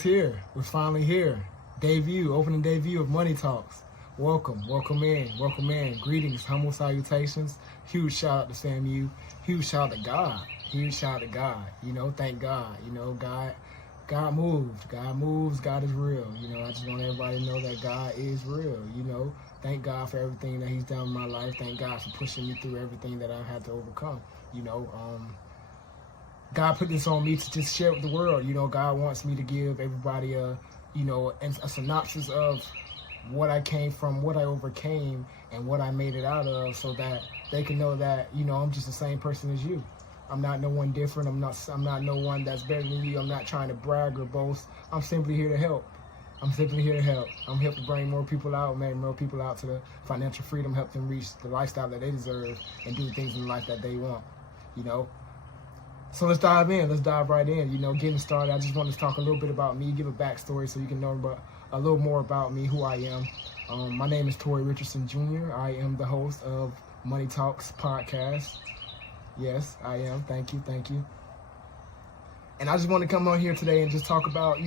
it's here. We're finally here. Opening debut of Money Talks. Welcome in. Greetings, humble salutations. Huge shout out to FAMU. Huge shout out to God. Thank God. God moved. God moves. God is real. I just want everybody to know that God is real. Thank God for everything that He's done in my life. Thank God for pushing me through everything that I've had to overcome. God put this on me to just share with the world. God wants me to give everybody a synopsis of what I came from, what I overcame, and what I made it out of, so that they can know that, I'm just the same person as you. I'm not no one different. I'm not no one that's better than you. I'm not trying to brag or boast. I'm simply here to help. I'm here to bring more people out, to the financial freedom, help them reach the lifestyle that they deserve and do things in life that they want, So let's dive right in. Getting started, I just want to talk a little bit about me, give a backstory so you can know a little more about me, who I am. My name is Tory Richardson Jr. I am the host of Money Talks podcast. Yes, I am. Thank you. And I just want to come on here today and just talk about,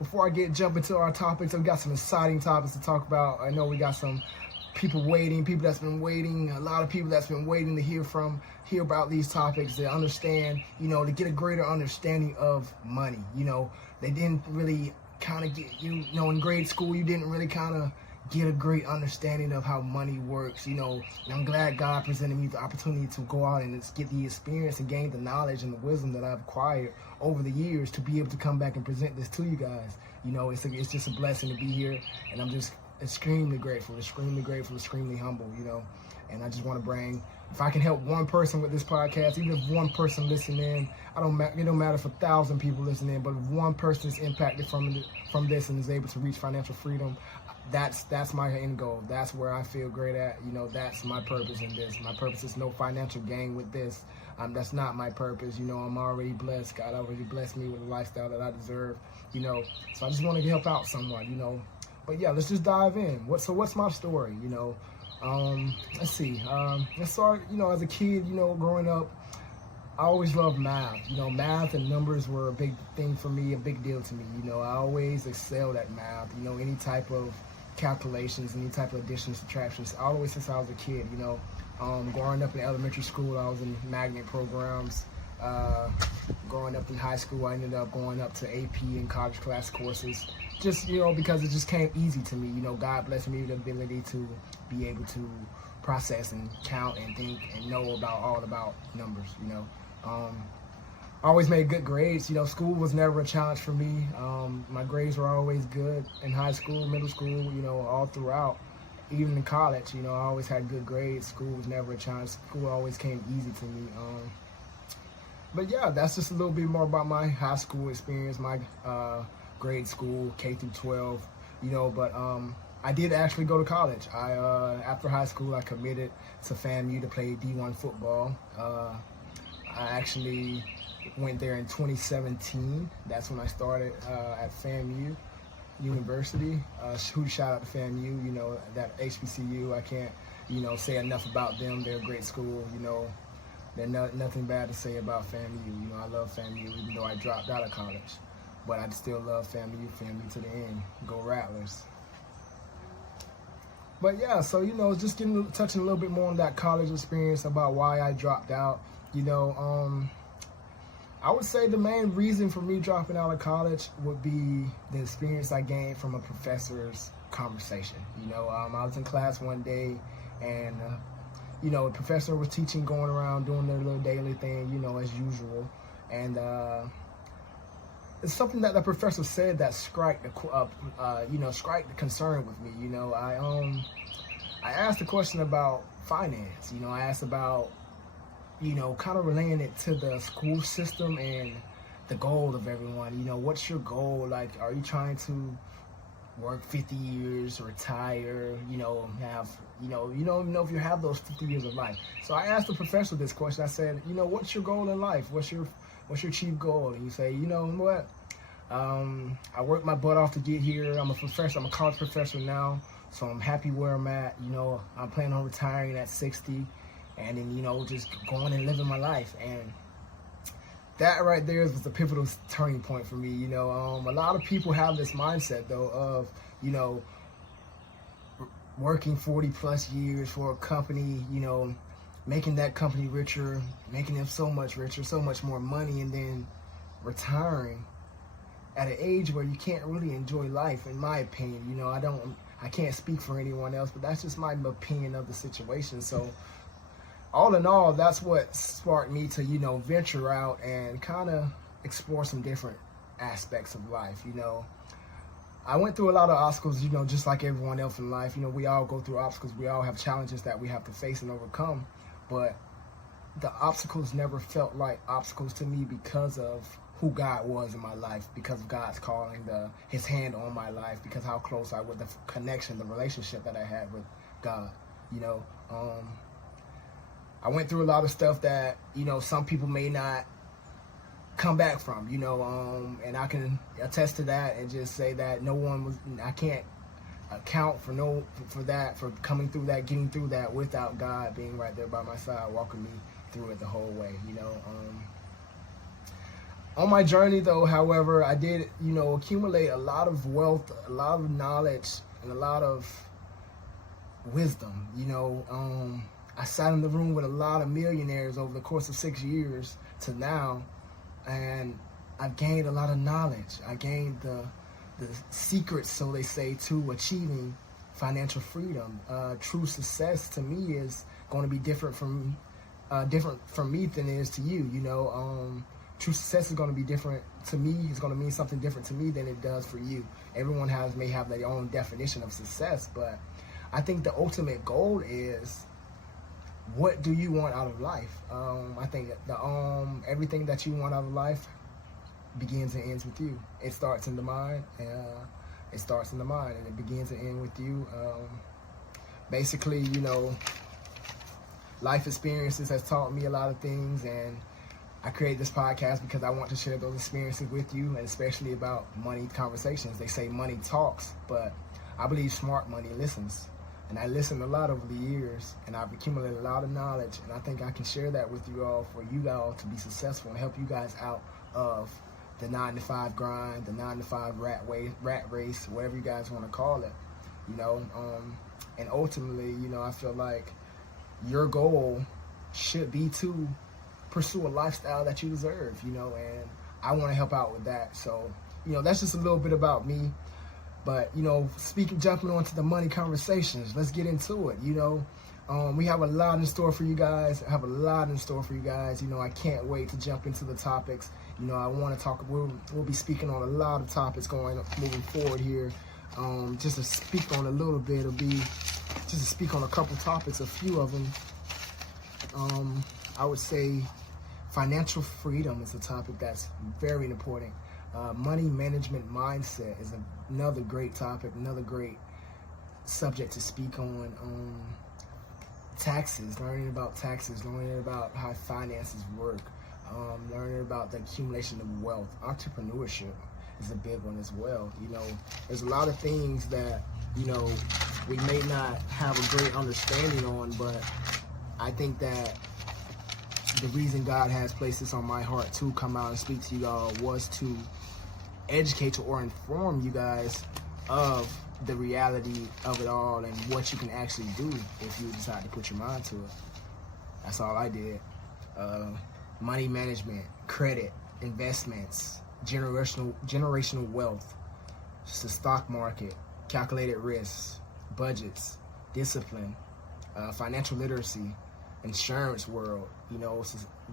before I jump into our topics, we got some exciting topics to talk about. I know we got some people that's been waiting, a lot of people that's been waiting to hear about these topics, to understand, to get a greater understanding of money. They didn't really kind of get, in grade school, you didn't really kind of get a great understanding of how money works, and I'm glad God presented me the opportunity to go out and get the experience and gain the knowledge and the wisdom that I've acquired over the years to be able to come back and present this to you guys. It's just a blessing to be here, and I'm just extremely grateful, extremely humble, and I just want to bring, if I can help one person with this podcast, even if one person listen in, it don't matter if 1,000 people listen in, but if one person is impacted from this and is able to reach financial freedom, that's my end goal. That's where I feel great at. That's my purpose in this. My purpose is no financial gain with this. That's not my purpose. I'm already blessed. God already blessed me with a lifestyle that I deserve. So I just want to help out someone. But yeah, let's just dive in. What's my story? Let's see. Let's start. As a kid, growing up, I always loved math. Math and numbers were a big thing for me, a big deal to me. I always excelled at math. Any type of calculations, any type of additions, subtractions. Always since I was a kid. Growing up in elementary school, I was in magnet programs. Growing up in high school, I ended up going up to AP and college class courses. Just, because it just came easy to me. God blessed me with the ability to be able to process and count and think and know all about numbers, I always made good grades. School was never a challenge for me. My grades were always good in high school, middle school, all throughout. Even in college, I always had good grades. School was never a challenge. School always came easy to me. But yeah, that's just a little bit more about my high school experience, my grade school, K through 12, but I did actually go to college. After high school, I committed to FAMU to play D1 football. I actually went there in 2017. That's when I started at FAMU University. Huge shout out to FAMU, that HBCU. I can't, say enough about them. They're a great school, There's nothing bad to say about FAMU. I love FAMU, even though I dropped out of college. But I still love FAMU to the end. Go Rattlers. But yeah, so, just touching a little bit more on that college experience, about why I dropped out. I would say the main reason for me dropping out of college would be the experience I gained from a professor's conversation. I was in class one day, and the professor was teaching, going around doing their little daily thing, as usual. And it's something that the professor said that struck the concern with me. I asked a question about finance. I asked about, kind of relating it to the school system and the goal of everyone. What's your goal? Like, are you trying to work 50 years, retire, have, you don't even know if you have those 50 years of life. So I asked the professor this question. I said, what's your goal in life? What's your chief goal? And he said, what? I worked my butt off to get here. I'm a professor. I'm a college professor now. So I'm happy where I'm at. I'm planning on retiring at 60 and then, just going and living my life. And that right there was a pivotal turning point for me. You know, a lot of people have this mindset though of, you know, working 40 plus years for a company, you know, making that company richer, making them so much richer, so much more money, and then retiring at an age where you can't really enjoy life, in my opinion. You know, I can't speak for anyone else, but that's just my opinion of the situation. So all in all, that's what sparked me to, you know, venture out and kind of explore some different aspects of life. You know, I went through a lot of obstacles, you know, just like everyone else in life. You know, we all go through obstacles. We all have challenges that we have to face and overcome. But the obstacles never felt like obstacles to me because of who God was in my life, because of God's calling, His hand on my life, because how close I was, the connection, the relationship that I had with God. You know, I went through a lot of stuff that, you know, some people may not come back from, you know, and I can attest to that and just say that I can't account for coming through that, getting through that without God being right there by my side, walking me through it the whole way, you know. On my journey though, however, I did, you know, accumulate a lot of wealth, a lot of knowledge, and a lot of wisdom, you know. I sat in the room with a lot of millionaires over the course of 6 years to now, and I've gained a lot of knowledge. I gained the secrets, so they say, to achieving financial freedom. True success to me is going to be different from me than it is to you. You know, true success is going to be different to me. It's going to mean something different to me than it does for you. Everyone may have their own definition of success, but I think the ultimate goal is, what do you want out of life? I think everything that you want out of life begins and ends with you. It starts in the mind, and it begins and ends with you. Basically, you know, life experiences has taught me a lot of things, and I created this podcast because I want to share those experiences with you, and especially about money conversations. They say money talks, but I believe smart money listens. And I listened a lot over the years, and I've accumulated a lot of knowledge, and I think I can share that with you all for you all to be successful and help you guys out of the 9-to-5 grind, the 9-to-5 rat race, whatever you guys want to call it, you know. And ultimately, you know, I feel like your goal should be to pursue a lifestyle that you deserve, you know, and I want to help out with that. So, you know, that's just a little bit about me. But, you know, jumping onto the money conversations, let's get into it. You know, we have a lot in store for you guys. You know, I can't wait to jump into the topics. You know, I want to talk, we'll be speaking on a lot of topics moving forward here. Just to speak on a little bit, just to speak on a couple topics, a few of them. I would say financial freedom is a topic that's very important. Money management mindset is another great topic, another great subject to speak on. Taxes, learning about taxes, learning about how finances work, learning about the accumulation of wealth. Entrepreneurship is a big one as well. You know, there's a lot of things that, you know, we may not have a great understanding on, but I think that the reason God has placed this on my heart to come out and speak to you all was to educate or inform you guys of the reality of it all and what you can actually do if you decide to put your mind to it. That's all I did. Money management, credit, investments, generational wealth, just the stock market, calculated risks, budgets, discipline, financial literacy, insurance world. You know,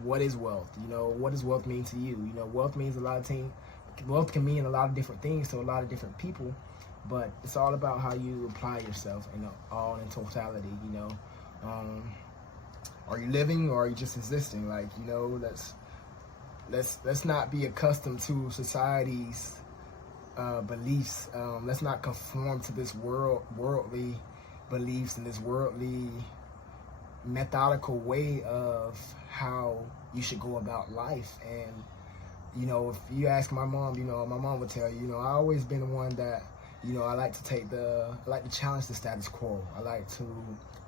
what is wealth? You know, what does wealth mean to you? You know, wealth means a lot of things. Wealth can mean a lot of different things to a lot of different people, but it's all about how you apply yourself, you know, all in totality. You know, are you living or are you just existing? Like, you know, let's not be accustomed to society's beliefs. Let's not conform to this worldly beliefs and this worldly methodical way of how you should go about life. And, you know, if you ask my mom, you know, my mom would tell you, you know, I always been the one that, you know, I like to challenge the status quo. I like to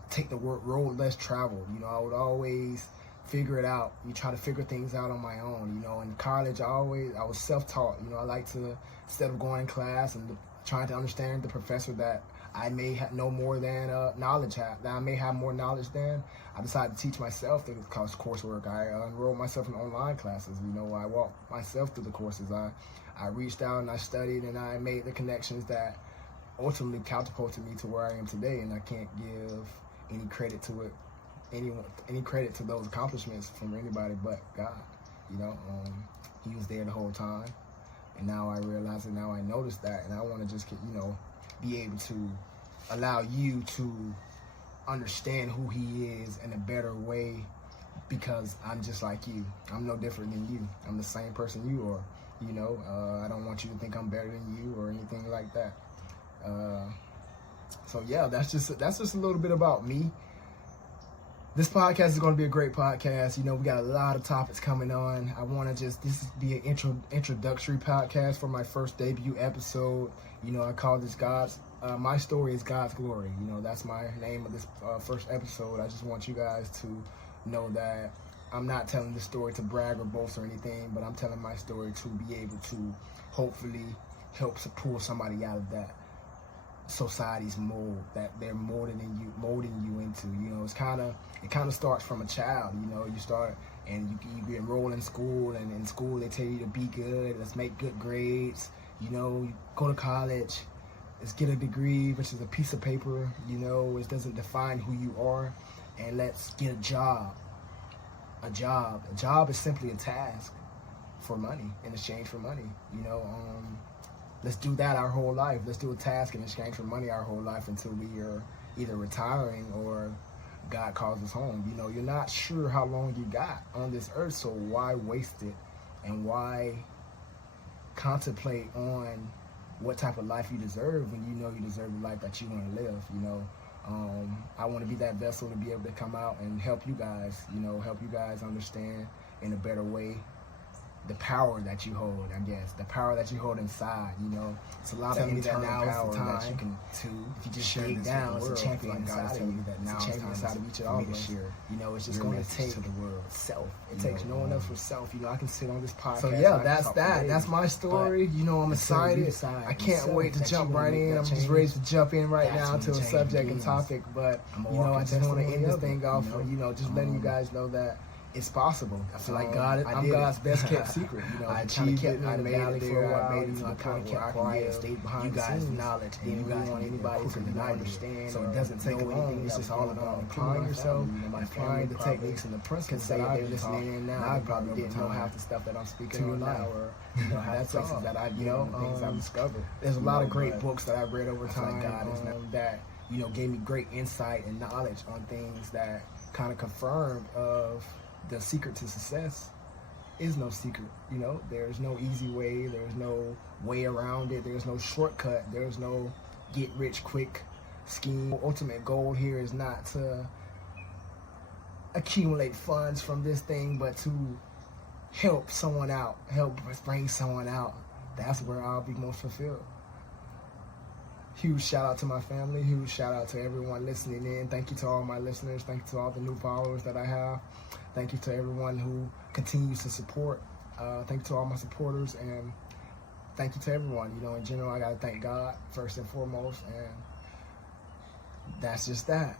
take the road less traveled. You know, I would always figure it out. You try to figure things out on my own. You know, in college, I was self-taught. You know, I like to, instead of going in class and trying to understand the professor that I may know more than knowledge have, that I may have more knowledge than, I decided to teach myself the coursework. I enrolled myself in online classes. You know, I walked myself through the courses. I reached out and I studied and I made the connections that ultimately catapulted me to where I am today. And I can't give any credit to it, any credit to those accomplishments from anybody but God. You know, He was there the whole time. And now I realize it, now I notice that, and I want to just, you know, be able to allow you to understand who He is in a better way, because I'm just like you. I'm no different than you. I'm the same person you are. You know, I don't want you to think I'm better than you or anything like that. So yeah, that's just a little bit about me. This podcast is going to be a great podcast. You know, we got a lot of topics coming on. I want to this be an introductory podcast for my first debut episode. You know, I call this my story is God's glory. You know, that's my name of this first episode. I just want you guys to know that I'm not telling this story to brag or boast or anything, but I'm telling my story to be able to hopefully help pull somebody out of that society's mold that they're molding you into. You know, it kind of starts from a child. You know, you start and you enroll in school, and in school they tell you to be good, let's make good grades. You know, you go to college, let's get a degree, which is a piece of paper. You know, it doesn't define who you are, and let's get a job. A job is simply a task for money, in exchange for money. You know, let's do that our whole life. Let's do a task in exchange for money our whole life until we are either retiring or God calls us home. You know, you're not sure how long you got on this earth, so why waste it? And why contemplate on what type of life you deserve when you know you deserve the life that you want to live? You know, I want to be that vessel to be able to come out and help you guys, you know, help you guys understand in a better way the power that you hold, I guess, the power that you hold inside. You know, it's a lot of internal power that you can, if you just dig down, it's a champion inside of you, that now it's a champion inside of each of us. You know, it's just going to take to the world self. It takes no one else for self. You know, I can sit on this podcast. So yeah, that's that. That's my story. You know, I'm excited. I can't wait to jump right in. I'm just ready to jump in right now to a subject and topic. But you know, I just want to end this thing off, you know, just letting you guys know that it's possible. I feel like I'm God's best kept secret. You know, I achieved it. I made it there. I made it to the point where I can stayed behind you guys' knowledge, and you guys want anybody to understand. So it doesn't take long. It's just all about applying yourself, applying the techniques and the principles that I've been listening in now. I probably didn't know half the stuff that I'm speaking on now, or you know, half the places that I've been, things I've discovered. There's a lot of great books that I've read over time that you know gave me great insight and knowledge on things that kind of confirmed of the secret to success is no secret. You know, there's no easy way, there's no way around it, there's no shortcut, there's no get rich quick scheme. The ultimate goal here is not to accumulate funds from this thing, but to help someone out, help bring someone out. That's where I'll be most fulfilled. Huge shout out to my family, huge shout out to everyone listening in. Thank you to all my listeners, thank you to all the new followers that I have. Thank you to everyone who continues to support. Thank you to all my supporters, and thank you to everyone. You know, in general, I gotta thank God first and foremost, and that's just that.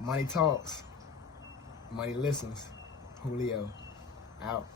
Money talks, money listens. Julio, out.